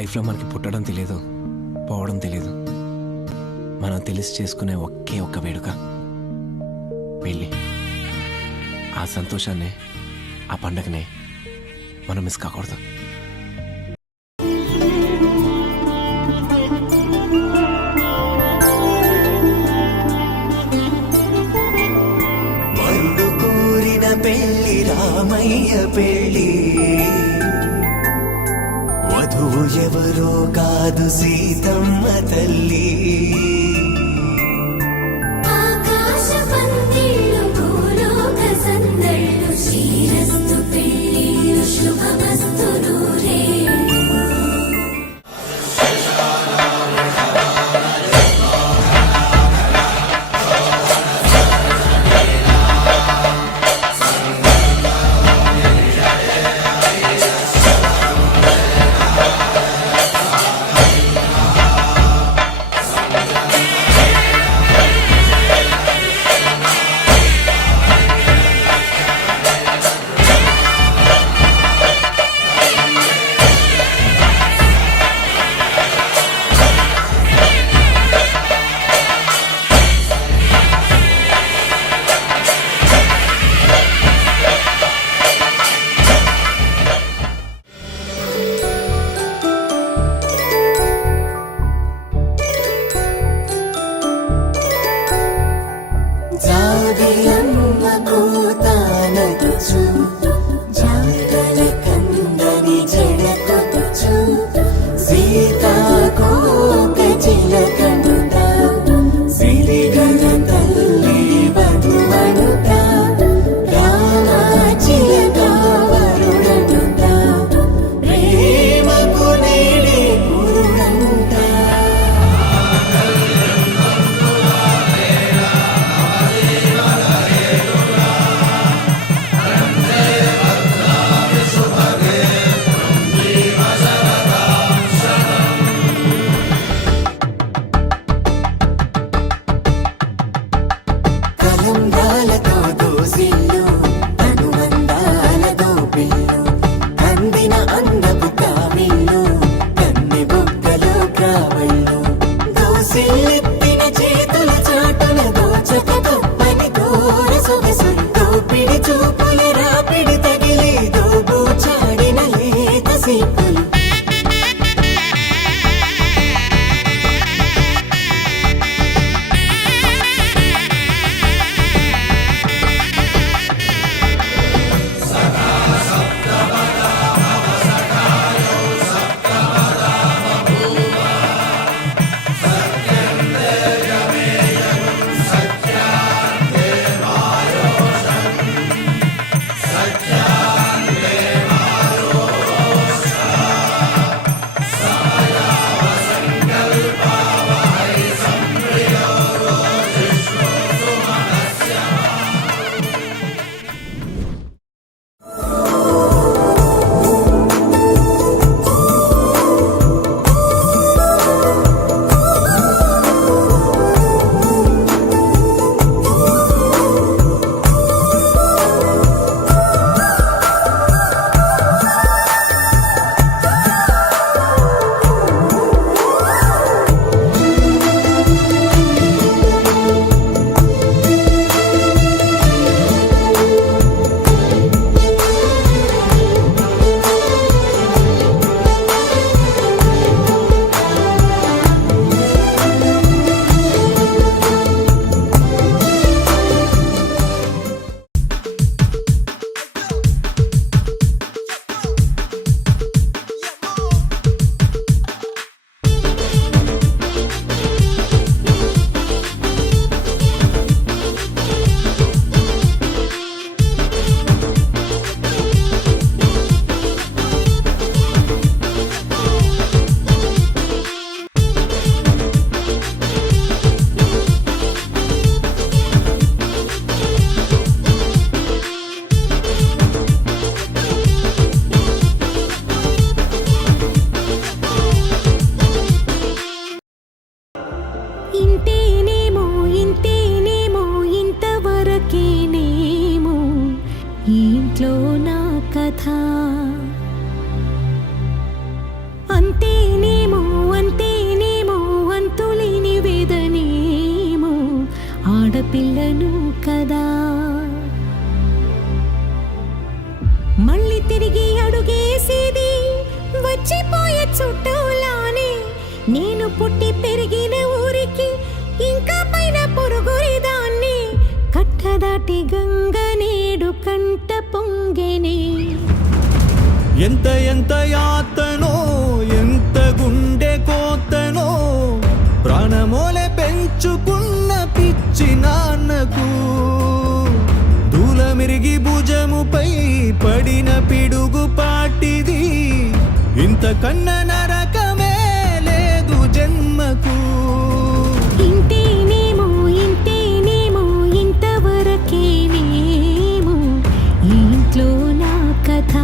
లైఫ్లో మనకి పుట్టడం తెలియదు, పోవడం తెలియదు. మనం తెలిసి చేసుకునే ఒకే ఒక్క వేడుక పెళ్ళి. ఆ సంతోషాన్ని, ఆ పండగని మనం మిస్ కాకూడదు. పెళ్ళి రామయ్య పెళ్ళి, వధువు ఎవరో కాదు సీతమ్మ తల్లి. ఇంట్లో నా కథ అంతే. పుట్టి పెరిగిన ఊరికి ఇంకా పైన పొరుగురిదాన్ని కట్టదాటి గంగ నేడు కంట పొంగెనే. ఎంత ఎంత యాతనో ఎంత గుండె కోతనో ప్రాణమోలే పెంచుకున్న పిచ్చి నాన్నకు దూలమిరిగి భుజముపై పడిన పిడుగు పాటిది ఇంతకన్న నరకమే లేదు జన్మకు. ఇంతేనేమో ఇంతేనేమో ఇంతవరకేనేమో ఈ ఇంట్లో నా కథ.